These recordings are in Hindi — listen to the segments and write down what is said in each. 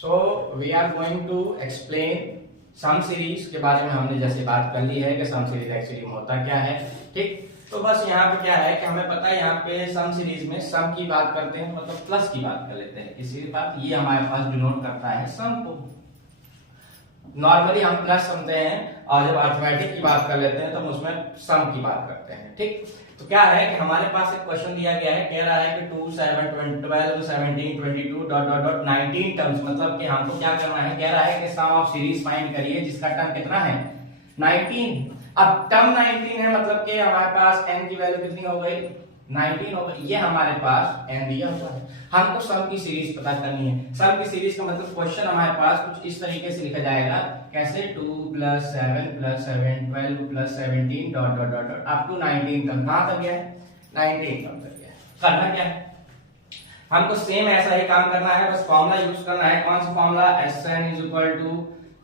So we are going to explain some series के बारे में। हमने जैसे बात कर ली है कि सम सीरीज एक्चुअली में होता क्या है। ठीक, तो बस यहाँ पे क्या है कि हमें पता है यहाँ पे सम सीरीज में सम की बात करते हैं, मतलब प्लस की बात कर लेते हैं। इसी बात ये हमारे पास डिनोट करता है सम को। नॉर्मली हम प्लस समझते हैं और जब अर्थमेटिक की बात कर लेते हैं तो हम उसमें सम की बात करते हैं। ठीक, तो क्या है कि हमारे पास एक क्वेश्चन दिया गया है, कह रहा है कि 2 7 12 17 22 डॉट डॉट डॉट 19 टर्म्स, मतलब कि हमको क्या करना है, कह रहा है कि सम ऑफ सीरीज फाइंड करिए जिसका टर्म कितना है 19। अब टर्म 19 है, मतलब कि हमारे पास n की वैल्यू कितनी हो गई 19 हो गई। ये हमारे पास n दिया हुआ है, हमको सम की सीरीज पता करनी है। सम की सीरीज का मतलब क्वेश्चन हमारे पास कुछ इस तरीके से लिखा जाएगा, कैसे 2 + 7 + 7 12 + 17 dot dot dot dot up to 19 तक। कहां तक गया है 19 तक गया है। करना क्या है, हमको सेम ऐसा ही काम करना है, बस फॉर्मूला यूज करना है। कौन सा फॉर्मूला, Sn =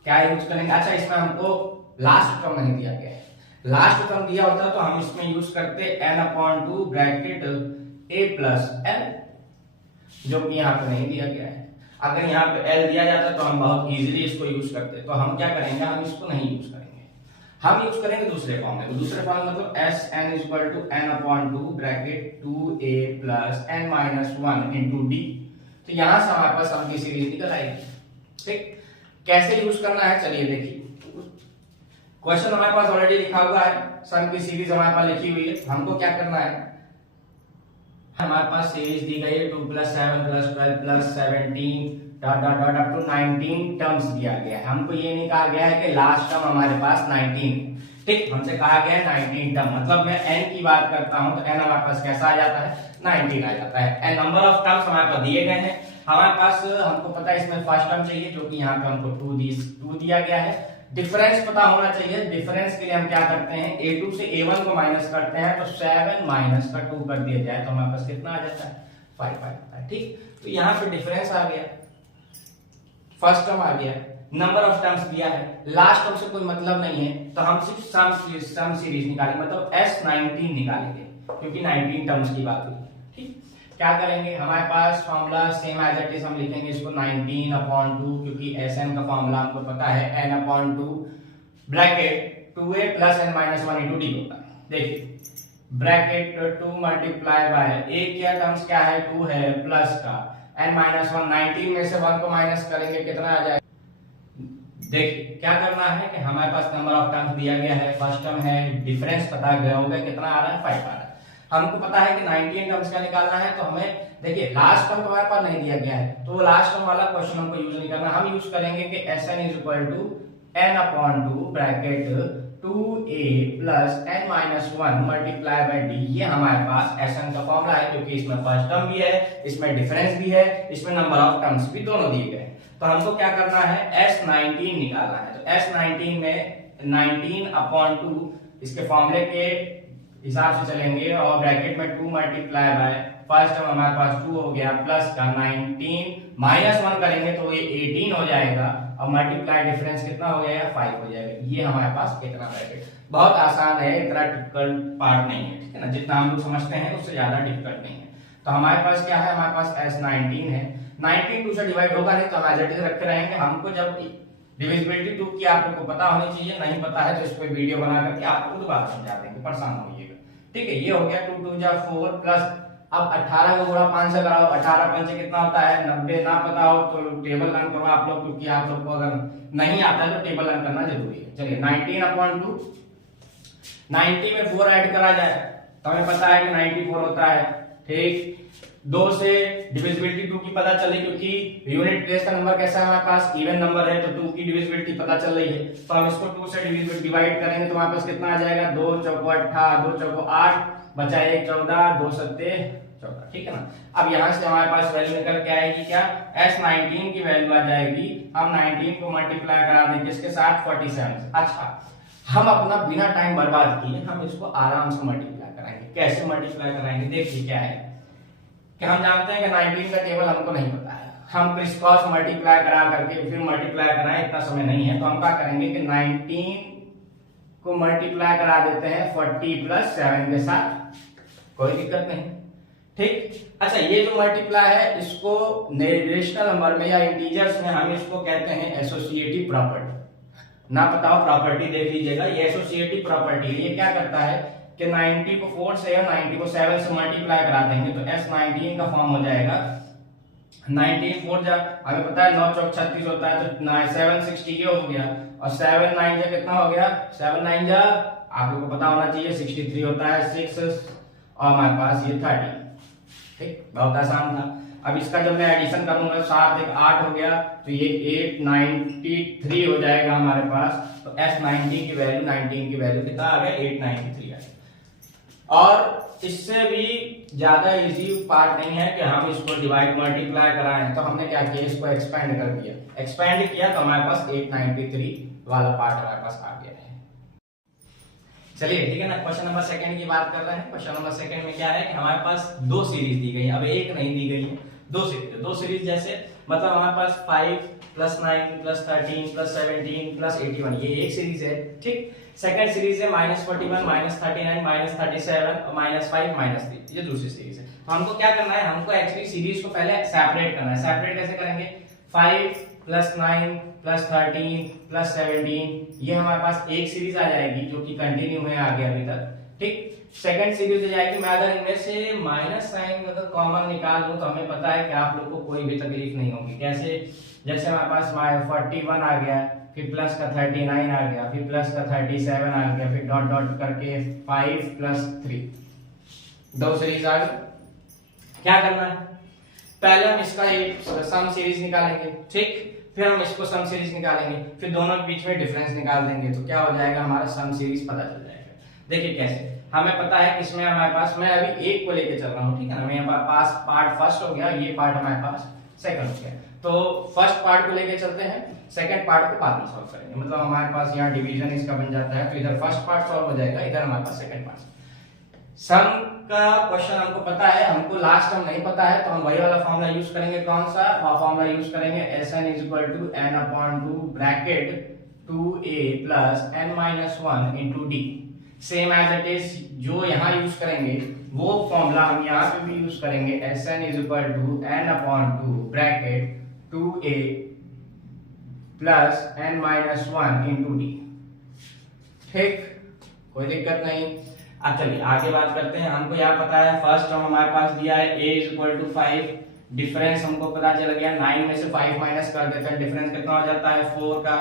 क्या यूज करेंगे। अच्छा, इसमें हमको लास्ट टर्म नहीं दिया गया है, लास्ट टर्म दिया होता तो हम इसमें यूज करते n/2 ब्रैकेट a + l, जो कि यहाँ पे नहीं दिया गया है। अगर यहाँ पे l दिया जाता तो हम बहुत इजीली इसको यूज करते, तो हम क्या करेंगे, हम इसको नहीं यूज करेंगे, हम यूज करेंगे दूसरे फॉर्मूले को। दूसरे फॉर्मूले मतलब Sn = n/2 bracket 2a + n-1 * d। तो यहां से हमारे पास सम की सीरीज निकल आएगी। ठीक, कैसे यूज करना है चलिए देखिए। क्वेश्चन हमारे पास ऑलरेडी लिखा हुआ है, सम की सीरीज हमारे पास लिखी हुई है। हमको क्या करना है, हमारे पास सीरीज दी गई है 2 + 7 + 12 + 17 dot dot dot up to 19 टर्म्स दिया गया है। हमको ये नहीं कहा गया है कि लास्ट टर्म हमारे पास 19। ठीक, हमसे कहा गया है 19 टर्म, मतलब मैं n की बात करता हूं तो n हमारे पास कैसा आ जाता है 19 आ जाता है। एंड नंबर ऑफ टर्म्स हमारे पास दिए गए हैं। हमारे पास हमको पता है इसमें फर्स्ट टर्म चाहिए, जो कि यहाँ पे हमको 2 दिया गया है। डिफरेंस पता होना चाहिए, डिफरेंस के लिए हम क्या करते हैं, a2 से a1 को माइनस करते हैं, तो 7 - 2 कर दिया जाए तो हमारे पास कितना आ जाता है 5 आता है। ठीक, तो यहाँ पे डिफरेंस आ गया, फर्स्ट टर्म आ गया, नंबर ऑफ टर्म्स दिया है, लास्ट टर्म से कोई मतलब नहीं है, तो हम सिर्फ सम सीरीज निकालेंगे, मतलब S19 निकालेंगे, क्योंकि 19 टर्म्स की बात हुई। ठीक, क्या करेंगे, हमारे पास formula same as it is, हम लिखेंगे इसको 19/2, क्योंकि Sn का फॉर्मूला हमको पता है n/2 bracket 2a + n-1 * d होता है। देखिए ब्रैकेट 2 × a क्या टर्म्स क्या है 2 है, प्लस का n-1, 19 में से 1 को माइनस करेंगे कितना आ जाएगा। देखिए क्या करना है कि हमारे पास नंबर ऑफ टर्म्स दिया गया है, फर्स्ट टर्म है, डिफरेंस पता गया होगा कितना आ रहा है 5 आ रहा है। हमको पता है कि 19 टर्म्स का निकालना है, तो हमें देखिए लास्ट टर्म तो हमारे पास नहीं दिया गया है, तो लास्ट टर्म वाला क्वेश्चन हमको यूज नहीं करना। हम यूज करेंगे कि Sn = n/2 bracket 2a + n-1 × d। ये हमारे पास Sn का फॉर्मूला है, क्योंकि इसमें फर्स्ट टर्म भी है, इसमें डिफरेंस भी है, इसमें नंबर ऑफ टर्म्स भी दोनों दिए गए हैं। तो हमको क्या करना है S19 निकालना है। तो S19 में 19/2 इसके फॉर्मूले के हिसाब से चलेंगे, और ब्रैकेट में 2 × फर्स्ट टर्म हमारे पास 2 हो गया, प्लस का 19 -1 करेंगे तो ये 18 हो जाएगा, और मल्टीप्लाई डिफरेंस कितना हो जाएगा 5 हो जाएगा। ये हमारे पास कितना ब्रैकेट, बहुत आसान है, इतना डिफिकल्ट पार्ट नहीं है। ठीक है ना, जितना हम लोग समझते हैं उससे ज्यादा डिफिकल्ट नहीं है। तो हमारे पास क्या है, हमारे पास S19 है, 19 2 से डिवाइड होगा नहीं तो हम एज इट इज रखते रहेंगे। हमको जब डिविजिबिलिटी 2 की आप लोग को पता होनी चाहिए, नहीं पता है तो इस पे वीडियो बना करके आपको दोबारा समझा देंगे, परेशान होइएगा। ठीक है, ये हो गया 2 2 = 4 प्लस, अब 18 को गुणा 5 से कराओ, 18 5 कितना होता है 90। ना पता हो तो टेबल रन करो आप लोग, क्योंकि आप लोग को अगर नहीं आता है तो टेबल रन करना जरूरी है। चलिए 19/2, 90 में 4 ऐड करा जाए तो हमें पता है कि 94 होता है। ठीक, 2 से डिविजिबिलिटी 2 की पता चली, क्योंकि यूनिट प्लेस का नंबर कैसा है हमारे पास इवन नंबर है, तो 2 की डिविजिबिलिटी पता चल रही है, तो हम इसको 2 से डिवाइड करेंगे तो हमारे पास कितना आ जाएगा 2 चौको 18, 2 चौको 8, बचा 1 14, 2 7 14। ठीक है ना, अब यहां से हमारे पास वैल्यू निकल के आएगी क्या, S19 की वैल्यू आ जाएगी, हम 19 को मल्टीप्लाई करा देंगे इसके साथ 47 से। अच्छा, हम अपना बिना टाइम बर्बाद किए हम इसको आराम से मल्टीप्लाई कराएंगे। कैसे मल्टीप्लाई कराएंगे, देखिए क्या है कि हम जानते हैं कि 19 का टेबल हमको नहीं पता है, हम क्रिस क्रॉस मल्टीप्लाई करा करके फिर मल्टीप्लाई कराएं, इतना समय नहीं है, तो हम क्या करेंगे कि 19 को मल्टीप्लाई करा देते हैं 40 + 7 के साथ, कोई दिक्कत नहीं। ठीक। अच्छा, ये जो मल्टीप्लाई है इसको रेशनल नंबर में या इंटीजर्स में हम इसको कहते हैं एसोसिएटिव प्रॉपर्टी। ना पता हो प्रॉपर्टी देख लीजिएगा, ये एसोसिएटिव प्रॉपर्टी है। ये क्या करता है कि 90 को 4 से और 90 को 7 से मल्टीप्लाई करा देंगे तो S19 का फॉर्म हो जाएगा 19 4 जा, हमें पता है 9 चौक 36 होता है तो 760 हो गया, और 7 9 जा कितना हो गया, 7 9 जा आप लोगों को पता होना चाहिए 63 होता है, 6 और हमारे पास ये 30। ठीक, बहुत आसान था। अब इसका जब मैं एडिशन करूंगा 7 1 8 हो गया तो ये 893 हो जाएगा हमारे पास। तो S19 की वैल्यू 19 की वैल्यू कितना आ गया 893 आ गया। और इससे भी ज्यादा इजी पार्ट नहीं है कि हम इसको डिवाइड मल्टीप्लाई कराएं, तो हमने क्या किया इसको एक्सपेंड कर दिया। एक्सपेंड किया तो हमारे पास 893 वाला पार्ट हमारे पास आ गया है। चलिए ठीक है ना, क्वेश्चन नंबर सेकंड की बात कर रहे हैं। क्वेश्चन नंबर सेकंड में क्या है कि हमारे पास दो सीरीज दी गई है, अब एक नहीं दी गई है, दो सीरीज जैसे मतलब हमारे पास 5 + 9 + 13 + 17 + 81 ये एक सीरीज है। ठीक, सेकंड सीरीज है -41 -39 -37 और -5 -3 ये दूसरी सीरीज है। तो हमको क्या करना है, हमको एक्चुअली सीरीज को पहले सेपरेट करना है। सेपरेट कैसे करेंगे, 5 + 9 + 13 + 17 ये हमारे पास एक सीरीज आ जाएगी जो कि कंटिन्यू है आगे अभी तक। ठीक, सेकंड सीरीज हो जाएगी। मैं अगर इनमें से माइनस साइन अगर कॉमन निकाल दूं तो हमें पता है कि आप लोग को कोई भी तकलीफ नहीं होगी। कैसे, जैसे हमारे पास 41 आ गया, फिर प्लस का 39 आ गया, फिर प्लस का 37 आ गया, फिर डॉट डॉट करके 5 + 3 दो सीरीज आ गई। क्या करना है, पहले हम इसका एक सम सीरीज निकालेंगे। ठीक, फिर हम इसको सम सीरीज निकालेंगे, फिर दोनों के बीच में डिफरेंस निकाल देंगे तो क्या हो जाएगा हमारा सम सीरीज पता चल जाएगा। देखिए कैसे, हमें पता है कि इसमें हमारे पास, मैं अभी एक को लेके चल रहा हूँ, ठीक है ना, मेरे पास पार्ट फर्स्ट हो गया, ये पार्ट हमारे पास सेकंड हो गया। तो फर्स्ट पार्ट को लेके चलते हैं, सेकंड पार्ट को बाद में सॉल्व करेंगे। मतलब हमारे पास यहाँ डिवीजन इसका बन जाता है, तो इधर फर्स्ट पार्ट सॉल्व हो जाएगा, इधर हमारे पास सेकंड पार्ट। सम का क्वेश्चन हमको पता है, हमको लास्ट टर्म नहीं पता है, तो हम वही वाला फॉर्मूला यूज करेंगे। कौन सा फॉर्मूला यूज करेंगे, Sn = n/2 bracket 2a + n-1 * d। Same as it is जो यहाँ यूज करेंगे वो फॉर्मूला हम यहाँ पे भी यूज करेंगे। Sn = n/2 bracket 2a + n-1 * d। ठीक, कोई दिक्कत नहीं। अब चलिए आगे बात करते हैं। हमको यहाँ पता है फर्स्ट टर्म हमारे पास दिया है a = 5, डिफरेंस हमको पता चल गया, 9 में से 5 माइनस कर देते हैं, डिफरेंस कितना हो जाता है 4 का।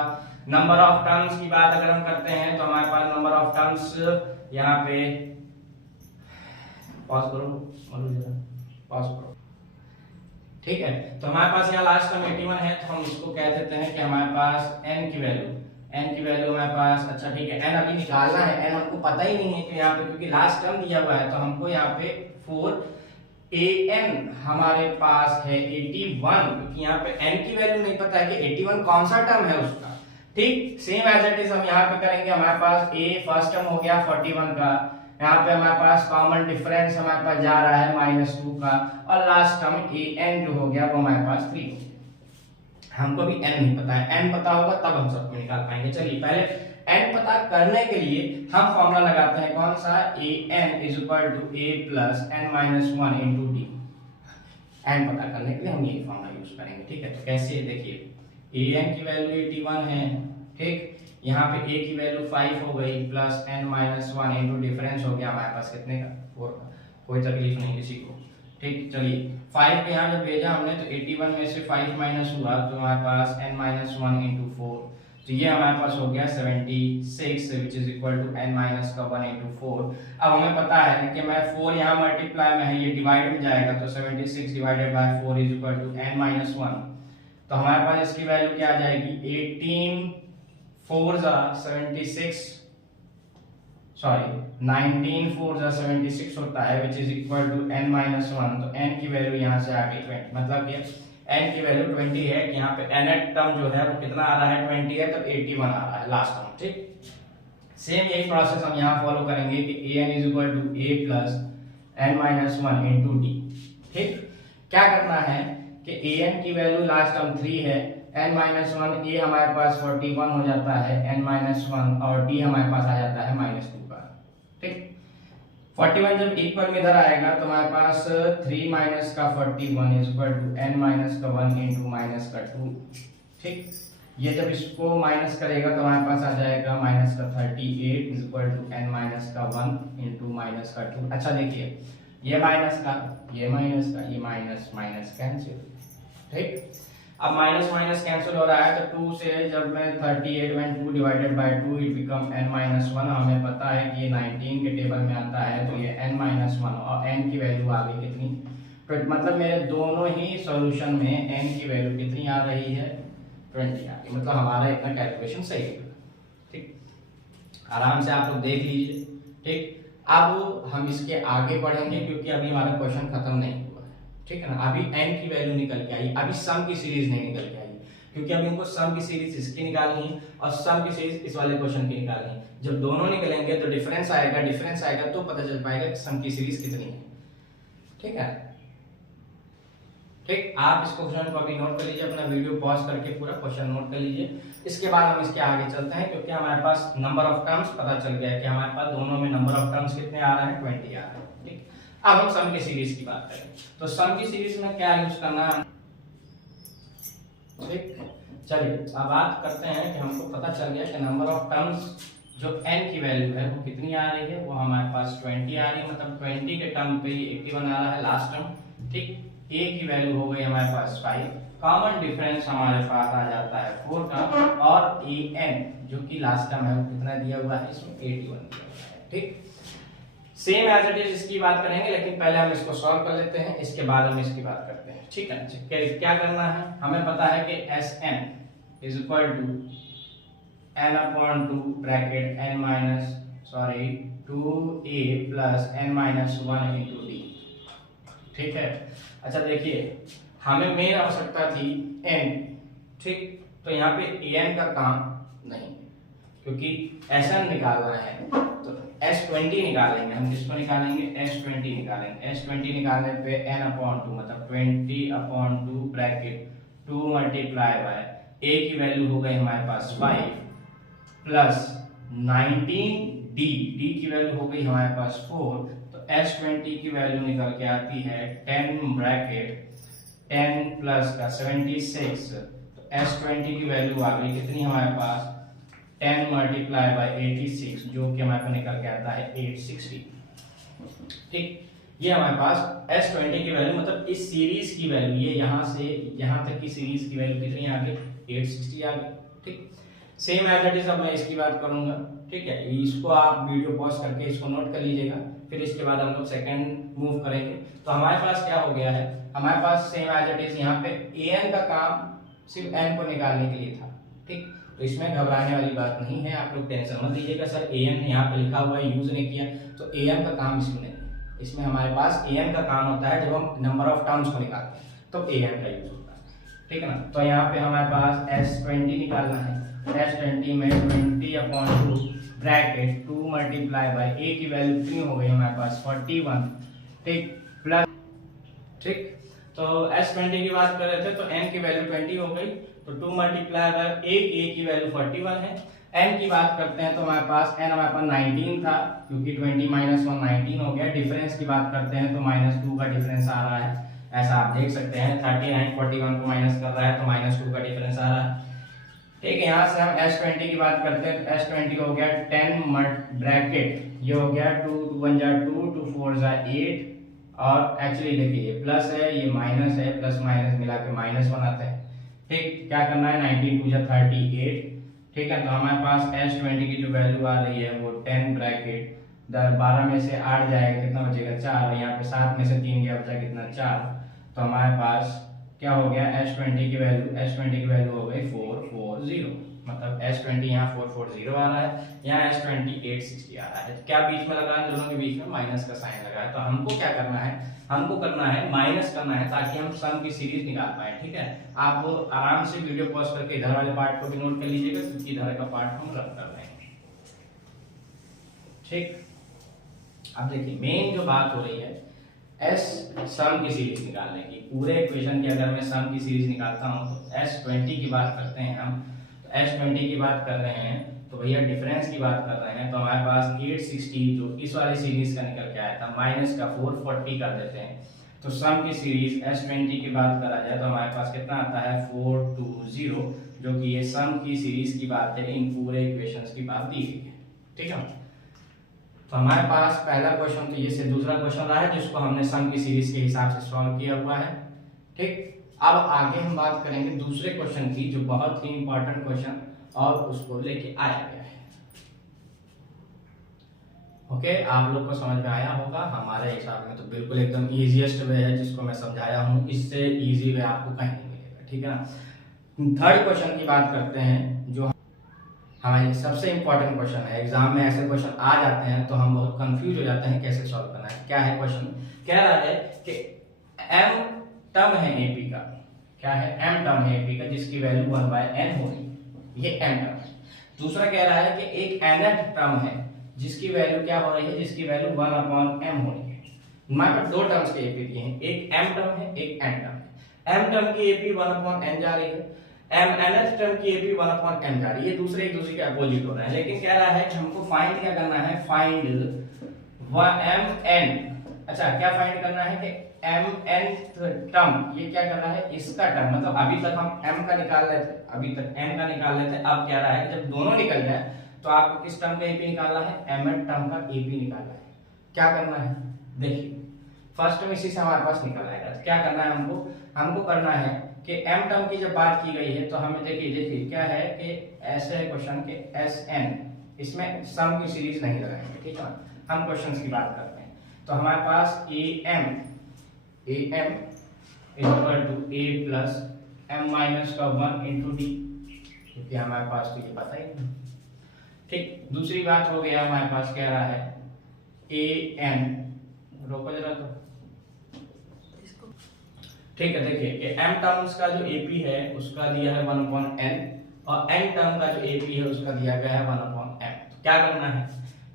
नंबर ऑफ टर्म्स की बात अगर हम करते हैं तो हमारे पास नंबर ऑफ टर्म्स यहाँ पे पॉज करो, पॉज करो, ठीक है। तो हमारे पास यहाँ लास्ट टर्म 81 है, तो हम इसको कह देते हैं कि हमारे पास n की वैल्यू हमारे पास, अच्छा ठीक है, n अभी निकालना है, n हमको पता ही नहीं है कि यहाँ पे, क्योंकि लास्ट टर्म दिया हुआ है, तो हमको यहाँ पे 4an हमारे पास है 81, क्योंकि यहाँ पे n की वैल्यू नहीं पता है कि 81 कौन सा टर्म है उसका। ठीक, सेम एज इट इज हम यहाँ पे करेंगे। हमारे पास a फर्स्ट टर्म हो गया 41 का, यहाँ पे हमारे पास कॉमन डिफरेंस हमारे पास जा रहा है -2 का, और लास्ट टर्म an जो हो गया वो हमारे पास 3 हो गया। हमको भी n नहीं पता है, n पता होगा तब हम सबको निकाल पाएंगे। चलिए पहले n पता करने के लिए हम फॉर्मूला लगाते हैं, कौन सा, an = a + n-1 * d। n पता करने के लिए हम ये फॉर्मूला यूज करेंगे। ठीक है, तो कैसे, देखिए an की वैल्यू 81 है, ठीक, यहाँ पे a की वैल्यू 5 हो गई, प्लस n-1 इंटू डिफरेंस हो गया हमारे पास कितने का, 4 का। कोई तकलीफ नहीं किसी को। ठीक, चलिए 5 पे यहाँ जब भेजा हमने तो 81 में से 5 माइनस हुआ तो हमारे पास n-1 इंटू 4, तो ये हमारे पास हो गया 76 which is equal to n-1 into 4। अब हमें पता है कि मैं 4 यहाँ मल्टीप्लाई में है, ये डिवाइड में जाएगा, तो 76 divided by 4 is equal to n-1। तो हमारे पास इसकी वैल्यू क्या आ जाएगी, 18 4 76, सॉरी 19 4 76 होता है विच इज इक्वल टू n-1। तो n की वैल्यू यहाँ से आ गई 20, मतलब कि n की वैल्यू 20 है कि यहाँ पे nth टर्म जो है वो कितना आ रहा है, 20 है, तो 81 आ रहा है लास्ट टर्म। ठीक, सेम यही प्रोसेस हम यहाँ फॉलो करेंगे कि an = a + n-1 * d। ठीक, क्या करना है कि an की वैल्यू लास्ट टर्म 3 है, n-1 a हमारे पास 41 हो जाता है n-1, और d हमारे पास आ जाता है -2 का। ठीक, 41 जब इक्वल में इधर आएगा तो हमारे पास 3 माइनस का 41 is equal to n minus का 1 इंटू माइनस का 2। ठीक, ये जब इसको माइनस करेगा तो हमारे पास आ जाएगा माइनस का 38 is equal to n minus का 1 इंटू माइनस का 2। अच्छा देखिए, ये माइनस का ये माइनस का ये माइनस माइनस कैंसिल। ठीक, अब माइनस माइनस कैंसिल हो रहा है तो 2 से जब मैं 38 when 2 divided by 2 it become n minus 1। हमें पता है कि ये 19 के टेबल में आता है तो ये n माइनस 1 और n की वैल्यू आ गई कितनी, तो मतलब मेरे दोनों ही सॉल्यूशन में n की वैल्यू कितनी आ रही है, 20 आ गई। मतलब हमारा इतना कैलकुलेशन सही है। ठीक, आराम से आप लोग देख लीजिए। ठीक, अब हम इसके आगे बढ़ेंगे क्योंकि अभी हमारा क्वेश्चन खत्म नहीं हुआ है। ठीक है ना, अभी n की वैल्यू निकल के आई, अभी सम की सीरीज नहीं निकल के आई क्योंकि अभी इनको सम की सीरीज इसकी निकालनी है और सम की सीरीज इस वाले क्वेश्चन की निकालनी है। जब दोनों निकलेंगे तो डिफरेंस आएगा तो पता चल पाएगा कि सम की सीरीज कितनी है। ठीक है, ठीक, आप इस क्वेश्चन को अभी नोट कर लीजिए, अपना वीडियो पॉज करके पूरा क्वेश्चन नोट कर लीजिए। इसके बाद हम इसके आगे चलते हैं क्योंकि हमारे पास नंबर ऑफ टर्म्स पता चल गया है कि हमारे पास दोनों में नंबर ऑफ टर्म्स कितने आ रहे हैं, 20 आ रहे हैं। ठीक, अब हम सम की सीरीज की बात करें तो सम की सीरीज में क्या यूज करना है। ठीक, चलिए अब बात करते हैं कि हमको पता चल गया कि नंबर ऑफ टर्म्स जो n की वैल्यू है वो कितनी आ रही है, वो हमारे पास 20 आ रही है। मतलब 20 के टर्म पे 81 आ रहा है लास्ट टर्म। ठीक, a की वैल्यू हो गई हमारे पास 5, कॉमन डिफरेंस हमारे पास आ जाता है 4 का, और an जो कि लास्ट टर्म है वो कितना दिया हुआ है, इसमें 81 दिया हुआ है। ठीक, सेम एज इट इज इसकी बात करेंगे लेकिन पहले हम इसको सॉल्व कर लेते हैं, इसके बाद हम इसकी बात करते हैं। ठीक है, क्या करना है, हमें पता है कि Sn is equal to n upon 2 bracket n minus 2a plus n minus 1 into d। ठीक है, अच्छा देखिए, हमें मेन आवश्यकता थी n। ठीक, तो यहाँ पे an का काम नहीं क्योंकि Sn निकालना है तो S20 निकालेंगे। हम किसको निकालेंगे, S20 निकालेंगे। S20 निकालने पे n अपॉन 2 मतलब 20 upon 2 bracket 2 multiply bye a की वैल्यू हो गई हमारे पास 5 प्लस 19d, d की वैल्यू हो गई हमारे पास 4, तो S20 की वैल्यू निकल के आती है 10 ब्रैकेट 10 प्लस का 76, तो S20 की वैल्यू आ गई कितनी हमारे पास 10 मल्टीप्लाई बाय 86 जो कि हमारे पास निकल के आता है 860। ठीक, ये हमारे पास S20 की वैल्यू मतलब इस सीरीज की वैल्यू, ये यहाँ से यहाँ तक की सीरीज की वैल्यू कितनी आ गई, 860 आ गई। ठीक, सेम एज इट इज अब मैं इसकी बात करूंगा। ठीक है, इसको आप वीडियो पॉज करके इसको नोट कर लीजिएगा, फिर इसके बाद हम लोग सेकंड मूव करेंगे। तो हमारे पास क्या हो गया है, हमारे पास सेम एज इट इज यहाँ पे an का काम सिर्फ n को निकालने के लिए था। ठीक, तो इसमें घबराने वाली बात नहीं है, आप लोग टेंशन मत लीजिएगा सर an यहाँ पे लिखा हुआ है यूज नहीं किया, तो an का काम इसमें नहीं है। इसमें हमारे पास an का काम होता है जब हम नंबर ऑफ टर्म्स को निकालते हैं तो an का यूज होता है। ठीक है ना, तो यहाँ पे हमारे पास S20 निकालना है। S20 में 20 upon 2 bracket 2 multiply bye a की वैल्यू कितनी हो गई हमारे पास 41। ठीक, प्लस, ठीक, तो S20 की बात कर रहे थे तो n की वैल्यू 20 हो गई, तो 2 मल्टीप्लाई बाय a की वैल्यू 41 है। n की बात करते हैं तो हमारे पास n हमारे पास 19 था क्योंकि 20 माइनस 1 19 हो गया। डिफरेंस की बात करते हैं तो -2 का डिफरेंस आ रहा है, ऐसा आप देख सकते हैं 39 41 को माइनस कर रहा है तो -2 का डिफरेंस आ रहा है। ठीक है, यहाँ से हम S20 की बात करते हैं तो S20 हो गया 10 ब्रैकेट, ये हो गया 2 1 जा 2 2 4 जा 8, और एक्चुअली देखिए ये प्लस है ये माइनस है, प्लस माइनस मिला के -1 आता है। ठीक, क्या करना है 19 2 जा 38। ठीक है, तो हमारे पास S20 की जो वैल्यू आ रही है वो 10 ब्रैकेट 12 में से 8 जाएगा कितना बचेगा 4, और यहाँ पे 7 में से 3 गया बचा कितना 4, तो हमारे पास क्या हो गया S20 की वैल्यू हो गई 440, मतलब S20 यहाँ 440 आ रहा है, यहाँ S20 860 आ रहा है। क्या बीच में लगा है, दोनों के बीच में माइनस का साइन लगा है, तो हमको क्या करना है, हमको करना है माइनस करना है ताकि हम सम की सीरीज निकाल पाए। ठीक है, आप आराम से वीडियो पॉज करके इधर वाले पार्ट को भी नोट कर लीजिएगा क्योंकि इधर का पार्ट हम रब कर रहे हैं। ठीक, अब देखिए मेन जो बात हो रही है S सम की सीरीज निकालने की, पूरे इक्वेशन की अगर मैं सम की सीरीज निकालता हूं तो S20 की बात करते हैं हम, तो S20 की बात कर रहे हैं तो भैया डिफरेंस की बात कर रहे हैं, तो हमारे पास 860 जो इस वाली सीरीज का निकल के आया था माइनस का 440 कर देते हैं, तो सम की सीरीज S20 की बात करा जाए तो हमारे पास कितना आता है 420, जो कि ये सम की सीरीज की बात है, इन पूरे इक्वेशंस की बात दी गई है। ठीक है, तो हमारे पास पहला क्वेश्चन तो ये से दूसरा क्वेश्चन रहा है जिसको हमने सम की सीरीज के हिसाब से सॉल्व किया हुआ है। ठीक, अब आगे हम बात करेंगे दूसरे क्वेश्चन की, जो बहुत ही इंपॉर्टेंट क्वेश्चन और उसको लेके आया गया है। ओके, आप लोग को समझ में आया होगा, हमारे हिसाब में तो बिल्कुल एकदम इजीएस्ट वे है जिसको मैं समझाया हूं, इससे इजी वे आपको कहीं नहीं मिलेगा। ठीक है ना, थर्ड क्वेश्चन की बात करते हैं, जो हमारे सबसे इंपॉर्टेंट क्वेश्चन है। एग्जाम में ऐसे क्वेश्चन आ जाते हैं तो हम बहुत कंफ्यूज हो जाते हैं कैसे सॉल्व करना है। क्या है क्वेश्चन, कह रहा है कि m टर्म है एपी का, क्या है m टर्म है एपी का जिसकी वैल्यू 1/n होगी, ये m टर्म है। दूसरा कह रहा है कि एक nth टर्म है जिसकी वैल्यू क्या हो रही है, जिसकी वैल्यू 1/m हो रही है। हमारे पास दो टर्म्स के एपी दिए हैं, एक m टर्म है, एक n टर्म है। m टर्म की एपी 1/n जा रही है, nth टर्म की एपी 1/m जा रही है, ये दूसरे एक दूसरे के अपोजिट हो रहा है। लेकिन कह रहा है कि हमको फाइंड क्या करना है, फाइंड mn। अच्छा, क्या फाइंड करना है कि mnth टर्म, ये क्या कर रहा है, इसका टर्म, मतलब अभी तक हम m का निकाल रहे थे, अभी तक n का निकाल रहे थे, अब क्या रहा है कि जब दोनों निकल जाए तो आपको किस टर्म का एपी निकालना है, mn टर्म का एपी निकालना है। क्या करना है, देखिए फर्स्ट में इसी से हमारे पास निकल आएगा। क्या करना है हमको करना है कि m टर्म की जब बात की गई है तो हमें देखिए क्या है कि ऐसे है क्वेश्चन के Sn, इसमें सम की सीरीज नहीं लगाएंगे। ठीक है, हम क्वेश्चंस की बात करते हैं। तो हमारे पास am equal to a plus m minus का 1 इंटू डी, क्योंकि हमारे पास तो ये पता ही नहीं। ठीक, दूसरी बात हो गया हमारे पास, कह रहा है an, रोको जरा तो। ठीक है, देखिए कि m टर्म्स का जो एपी है उसका दिया है 1/n और n टर्म का जो एपी है उसका दिया गया है 1/m। तो क्या करना है,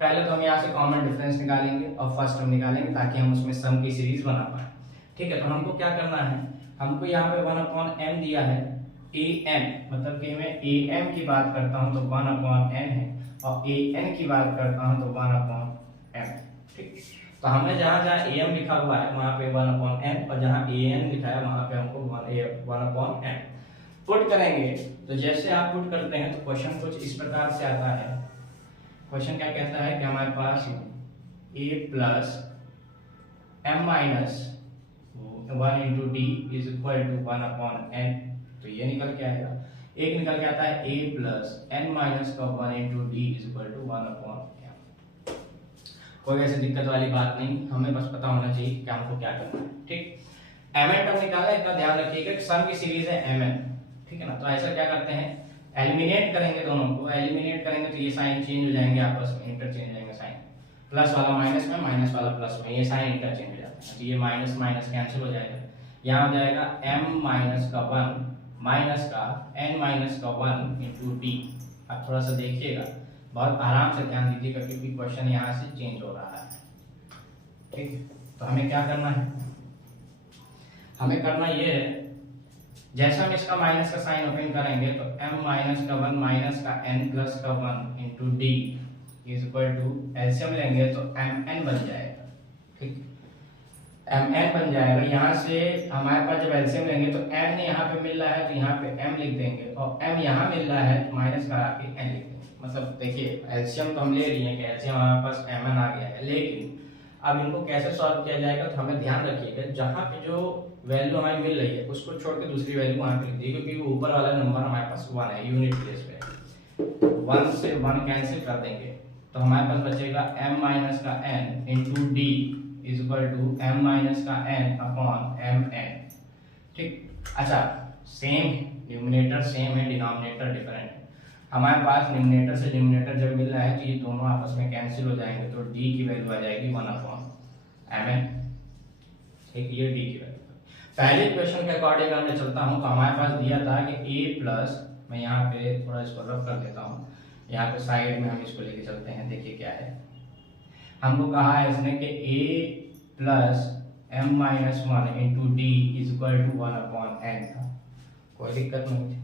पहले तो हम यहाँ से कॉमन डिफरेंस निकालेंगे और फर्स्ट टर्म निकालेंगे ताकि हम उसमें सम की सीरीज बना पाए। ठीक है, तो हमको क्या करना है, हमको यहाँ पे 1/m दिया है, an मतलब कि मैं am की बात करता हूँ तो 1/n है और an की बात करता हूँ तो 1/m। ठीक, तो हमें जहाँ जहाँ am लिखा हुआ है वहाँ पे 1/n और जहाँ an लिखा है वहाँ पे हमको 1/m पुट करेंगे। तो जैसे आप पुट करते हैं तो क्वेश्चन कुछ इस प्रकार से आता है। क्वेश्चन क्या कहता है कि हमारे पास a plus m minus 1 into d is equal to 1/n, तो ये निकल के आएगा। एक निकल के आता है a प्लस n माइनस का 1 into d is equal to 1/m। कोई ऐसी दिक्कत वाली बात नहीं, हमें बस पता होना चाहिए कि हमको क्या करना है। ठीक, mn टर्म निकाला, इतना ध्यान रखिएगा कि सम की सीरीज है mn। ठीक है ना, तो ऐसा क्या करते हैं, एलिमिनेट करेंगे, दोनों को एलिमिनेट करेंगे तो ये साइन चेंज हो जाएंगे, आपस में इंटरचेंज हो जाएंगे साइन, प्लस वाला माइनस में, माइनस वाला प्लस में, ये साइन इंटरचेंज हो जाता है। तो ये माइनस माइनस कैंसिल हो जाएगा, यहाँ हो जाएगा m माइनस का 1 माइनस का n माइनस का 1 इंटू डी। अब थोड़ा सा देखिएगा, बहुत आराम से ध्यान दीजिएगा क्योंकि क्वेश्चन यहाँ से चेंज हो रहा है। ठीक, तो हमें क्या करना है, हमें करना ये है, जैसा हम इसका माइनस का साइन ओपन करेंगे तो m माइनस का 1 माइनस का n प्लस का 1 into d is equal to, LCM लेंगे तो mn बन जाएगा। ठीक, mn बन जाएगा। यहाँ से हमारे पास जब एलसीएम लेंगे तो n यहाँ पे मिल रहा है तो यहाँ पे m लिख देंगे और m यहाँ मिल रहा है तो माइनस करा के n लिख देंगे। मतलब देखिए एलसीएम तो हम ले लिए हैं कि एलसीएम हमारे पास mn आ गया है, लेकिन अब इनको कैसे सॉल्व किया जाएगा तो हमें ध्यान रखिएगा जहाँ पे जो वैल्यू हमें मिल रही है उसको छोड़ के दूसरी वैल्यू वहाँ पे लिख दी, क्योंकि ऊपर वाला नंबर हमारे पास 1 है, यूनिट प्लेस पे 1 से 1 कैंसिल कर देंगे तो हमारे पास बचेगा m माइनस का n into d is equal to m minus का n अपॉन mn। ठीक, अच्छा सेम न्यूमरेटर सेम है, डिनोमिनेटर डिफरेंट है। हमारे पास न्यूमरेटर से डिनोमिनेटर जब मिल रहा है तो ये दोनों आपस में कैंसिल हो जाएंगे तो d की वैल्यू आ जाएगी 1/mn। ठीक, ये d की वैल्यू। पहले क्वेश्चन के अकॉर्डिंग मैं चलता हूं तो हमारे पास दिया था कि a प्लस, मैं यहाँ पे थोड़ा इसको रब कर देता हूँ, यहाँ पे साइड में हम इसको लेके चलते हैं। देखिए क्या है, हमको कहा है इसने कि a plus m minus 1 into d is equal to 1/n था, कोई दिक्कत नहीं थी।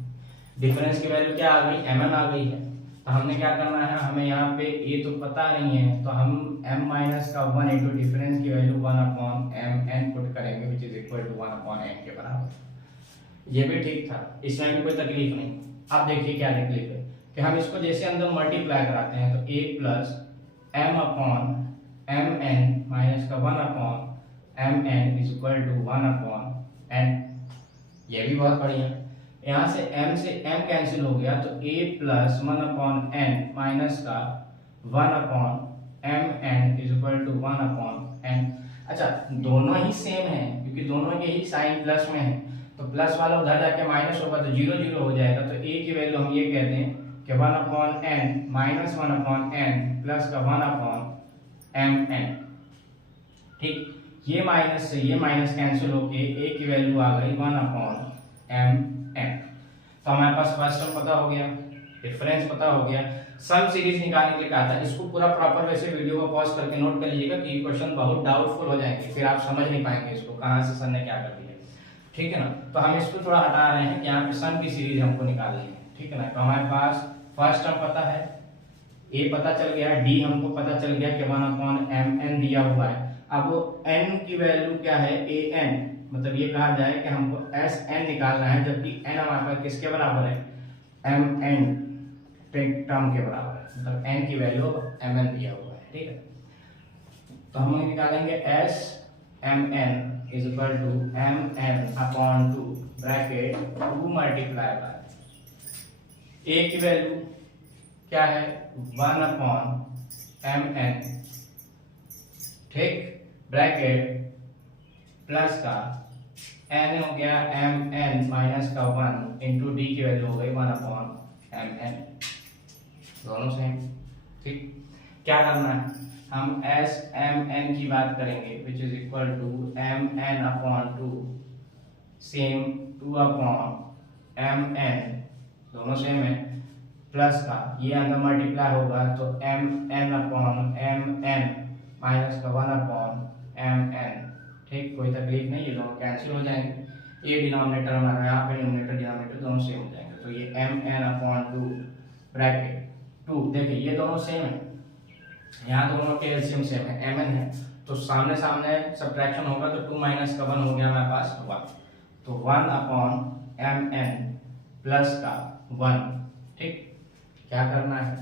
डिफरेंस की वैल्यू क्या आ गई, mn आ गई है। तो हमने क्या करना है, हमें यहाँ पे ए तो पता नहीं है, तो हम m माइनस का 1 इंटू डिफरेंस की value 1 upon M N put करेंगे which is equal to 1 upon N के बराबर। ये भी ठीक था, इसमें भी कोई तकलीफ नहीं। अब देखिए क्या तकलीफ है कि हम इसको जैसे अंदर मल्टीप्लाई कराते हैं, तो a plus m upon M n minus का 1 upon M N is equal to 1 upon n. ये भी बहुत बढ़िया। यहाँ से m से m कैंसिल हो गया, तो a plus 1 upon n minus का 1 upon M N is equal to 1 upon n. अच्छा, दोनों ही सेम है क्योंकि दोनों के ही साइन प्लस में है, तो प्लस वाला उधर जाके माइनस होगा तो 0 0 हो जाएगा। तो a की वैल्यू हम ये कहते हैं कि 1 upon n minus 1 upon n plus का 1 अपॉन एम एन। ठीक, ये माइनस से ये माइनस कैंसिल होके a की वैल्यू आ गई 1 अपॉन एम एन। तो हमारे पास फर्स्ट टर्म पता हो गया, डिफरेंस पता हो गया। सम सीरीज निकालने के लिए कहा था, इसको पूरा प्रॉपर वैसे वीडियो को पॉज करके नोट कर लीजिएगा कि ये क्वेश्चन बहुत डाउटफुल हो जाएंगे, फिर आप समझ नहीं पाएंगे इसको कहाँ से सर ने क्या कर दिया। ठीक है ना, तो हम इसको थोड़ा हटा रहे हैं कि यहाँ पे सम की सीरीज हमको निकालनी है। ठीक है ना, तो हमारे पास फर्स्ट टर्म पता है, ए पता चल गया, डी हमको पता चल गया कि 1 अपॉन एम एन दिया हुआ है। अब वो एन की वैल्यू क्या है, ए एन, मतलब ये कहा जाए कि हमको एस एन निकालना है, जबकि एन हमारे पास किसके बराबर है, एम एन टर्म के बराबर है, मतलब एन की वैल्यू एम एन दिया हुआ है। ठीक है, तो हम निकालेंगे S M N is equal to M N upon 2 bracket 2 multiply by A की वैल्यू क्या है 1 अपॉन एम एन, ठीक, ब्रैकेट प्लस का एन हो गया एम एन माइनस का 1 इंटू डी की वैल्यू हो गई 1 अपॉन एम एन, दोनों सेम। ठीक, क्या करना है, हम एस एम एन की बात करेंगे which is equal to M N upon 2 same 2 upon M n, दोनों सेम है, प्लस का ये अंदर मल्टीप्लाई होगा तो m N upon M n minus का 1 अपॉन एम एन। ठीक, कोई तकलीफ नहीं, ये दोनों कैंसिल हो जाएंगे, ये डिनोमिनेटर हमारा यहाँ पे डिनोमिनेटर डिनोमिनेटर दोनों सेम हो जाएंगे, तो ये एम एन अपॉन 2 ब्रैकेट 2, देखिए ये दोनों सेम है, यहाँ दोनों के एलसीएम सेम है, एम एन है, तो सामने सामने सब्ट्रैक्शन होगा तो 2 माइनस का 1 हो गया हमारे पास 1, तो 1 अपॉन एम एन प्लस का 1। ठीक, क्या करना है,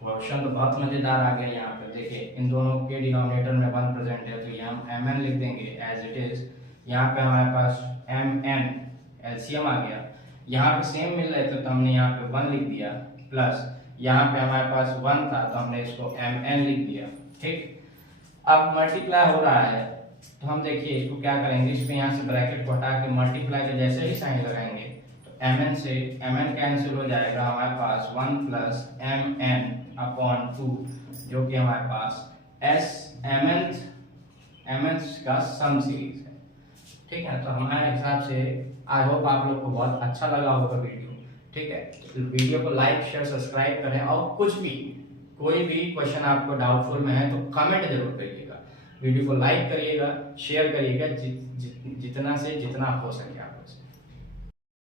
क्वेश्चन तो बहुत मजेदार आ गया यहाँ पे, देखिए इन दोनों के डिनोमिनेटर में 1 प्रेजेंट है, तो यहाँ हम एम एन लिख देंगे एज इट इज। यहाँ पे हमारे पास एम एन एलसीएम आ गया, यहाँ पे सेम मिल रहे थे तो हमने यहाँ पे 1 लिख दिया, प्लस यहाँ पे हमारे पास 1 था तो हमने इसको एम एन लिख दिया। ठीक, अब मल्टीप्लाई हो रहा है तो हम देखिए इसको क्या करेंगे, इसको यहाँ से ब्रैकेट को हटा के मल्टीप्लाई के जैसे ही साइन लगाएंगे तो एम एन से एम एन कैंसिल हो जाएगा, हमारे पास 1 प्लस एम एन अपॉन 2 जो कि हमारे पास एस एम एन का सम सीरीज है। ठीक है, तो हमारे हिसाब से आई होप आप लोग को बहुत अच्छा लगा होगा वीडियो। ठीक है, तो वीडियो को लाइक शेयर सब्सक्राइब करें, और कुछ भी कोई भी क्वेश्चन आपको डाउटफुल में है तो कमेंट जरूर करिएगा, वीडियो को लाइक करिएगा, शेयर करिएगा, जितना से जितना हो सके आप लोग से।